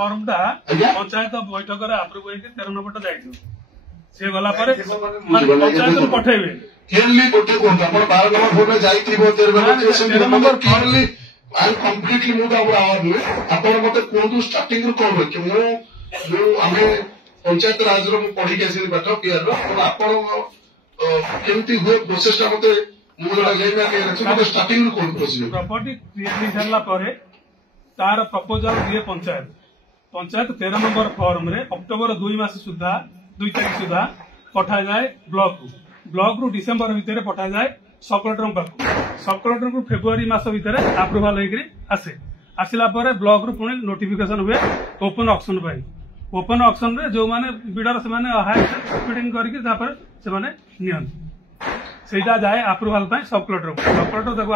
ଫର୍ମଟା ପଞ୍ଚାୟତ ବୈଠକରେ ଆପ୍ରୁଭ୍ ହେଇକି 13 ନମ୍ବରଟା ଯାଇଥିବ ସେ ଗଲା ପରେ ପଞ୍ଚାୟତରୁ ପଠେଇବେ ଗୋଟେ କୁହନ୍ତୁ ଆପଣ 12 ନମ୍ବର ଫୋନରେ ଯାଇଥିବ 13 ନମ୍ବର କ୍ଲିୟରଲି ଆଇ କମ୍ପ୍ଲିଟଲି ମୁଁ ତାପରେ ଆୱାର ନୁହେଁ ଆପଣ ମତେ କୁହନ୍ତୁ ଷ୍ଟାର୍ଟିଂ ରୁ କଣ ରଖିବ ମୁଁ ଆମେ ପଞ୍ଚାୟତ ରାଜର ମୁଁ ପଢିକି ଆସିଲି ପାଠ ପିଆର ଆପଣ କେମିତି ହୁଏ ପ୍ରୋସେସଟା ମତେ ମୁଁ ଜଣେ ଯାଇପାରିଲି ମତେ ଷ୍ଟାର୍ଟିଂ ରୁ କଣ ପ୍ରୋସିଜର ପ୍ରପର୍ଟି କ୍ରିଏଟ୍ ହେଇସାରିଲା ପରେ तार प्रपोजल दिए पंचायत 13 नंबर फॉर्म रे अक्टोबर 2 तारीख सुधा पठा जाए ब्लॉक रु डिसेम्बर भितर पठा जाए सब कलेक्टर को फेब्रुआरी मास भितर अप्रूवाल होकर आसे आसला ब्लॉक रु पुणी नोटिफिकेशन हुए ओपन ऑक्शन ओपन ऑक्शन रे जो माने बिडर से बिडिंग करके सेटा जाए अप्रूवाल सब कलेक्टर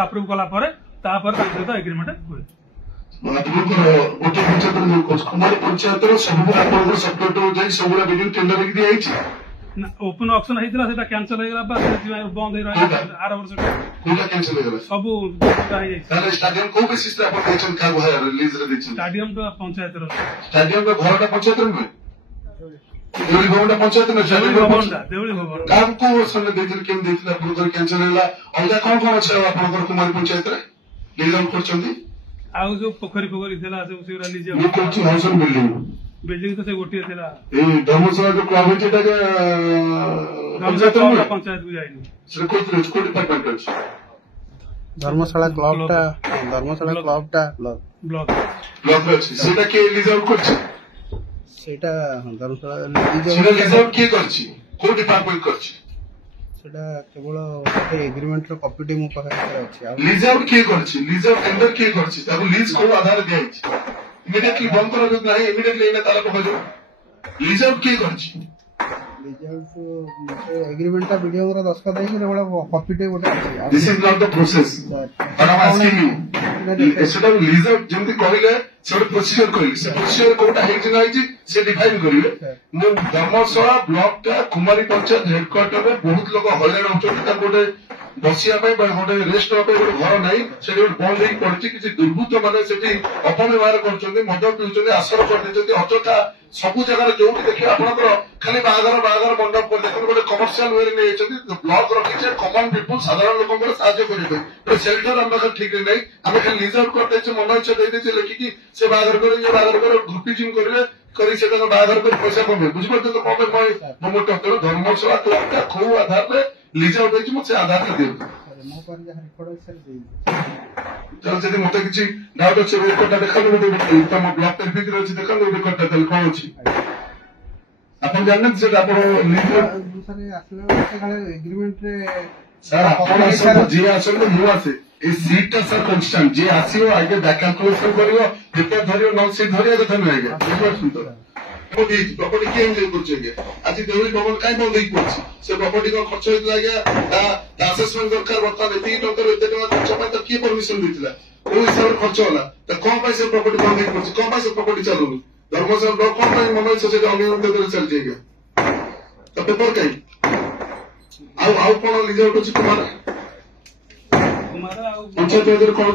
अप्रूव कला सहित एग्रीमेंट हुए गोटे पंचायत कुमारी पंचायत सब सेक्रेटरी जाए सब बिल्डिंग टेंडर दिखाई ओपन ऑक्शन होता कैंसल बंद आर वर्ष सब स्टाडियम को बेसिस स्टाडियम पंचायत स्टाडियम घरटा पंचायत नुहे देउली भवनटा पंचायत काम को कैंसल अलग कौन कौन अच्छे कुमारी पंचायत आउ जो पोखरी थिला सब सेरा लीजे ये कोची हाउस बिल्डिंग तो से गोटी थिला ए धर्मशाला जो क्लब है जेटा के पंचायत को जाइनी से कोई डिपार्टमेंट अछि धर्मशाला क्लबटा ब्लॉक अछि सेटा के लीज आउट करछि सेटा धर्मशाला लीज आउट के करछि को डिपार्टमेंट करछि केवल एग्रीमेंट रो कॉपी मो पाखरे अछि लीज आउट के करछि लीज आउट टेंडर के करछि ताको लीज को आधार दिया अछि इमीडिएटली बंद कर दे नाही इमीडिएटली एना ताला कहजो लीज आउट के करछि लीज आउट एग्रीमेंट का वीडियो रा 10 का देई केवल कॉपी टे गोटे अछि this is not the process but I am asking you सेटा लीज आउट जेमति कहिले से प्रोसीजर कहिले से प्रोसीजर कोटा हेज नाही से डिफाइन करिवे मो धर्मशाला ब्लॉक टा कुमारी पंचायत हेडक्वार्टर में बहुत लोग हयरान होचों गोटे बसिया गोटे रेस्ट गोटे घर नाई से बंद हो पड़ी किसी दुर्बृत्त मैंने अपव्यवहार कर मद पीछे आसर कर अचथा सब जगह जो देखिए आप खाली बाहागर मंडप कर देखते गोटे कमर्शियल वे नहीं ब्लॉक रखी कमन पीपुल साधारण लोक करेंगे सेल्टर आम पाखे ठीक नहीं आम खाली लीज आउट कर मन इच्छा दे लिखिकी से बाहर कर ग्रुपिजिम करेंगे बाहर कर पैसा कमे बुझे तो मोटे धर्मशाला क्लबटा खो आधार में लीज आउट से आधार दिखाते मत कि डाउट अच्छे रेकर्डा देखा तुम ब्लॉक टेरिफिक देखा रेकर्डा कौन अच्छी आप जानते सर जी आसते मु आसे सीटा सर कन्स्टांट जी आसो आगे बैक कैलकुलेशन कर पेपर धर न से धरिया कथा नुहे आज्ञा बुझे प्रॉपर्टी किए आज देउली भवन कहीं बंद होती से प्रॉपर्टी कौन खर्च होता आज्ञा असेसमेंट दरकार बर्तमान एत खर्च तो किए परमिशन देता कौ हिसाब से खर्च है तो कौन से प्रॉपर्टी बंद हो कौन से प्रॉपर्टी चलुनी धर्मशाला ब्लॉक कौन मन इच्छा से अनियमित चलती आज्ञा तो पेपर कहीं आउ कौन लीज आउट अच्छी कुमार पंचायत कौन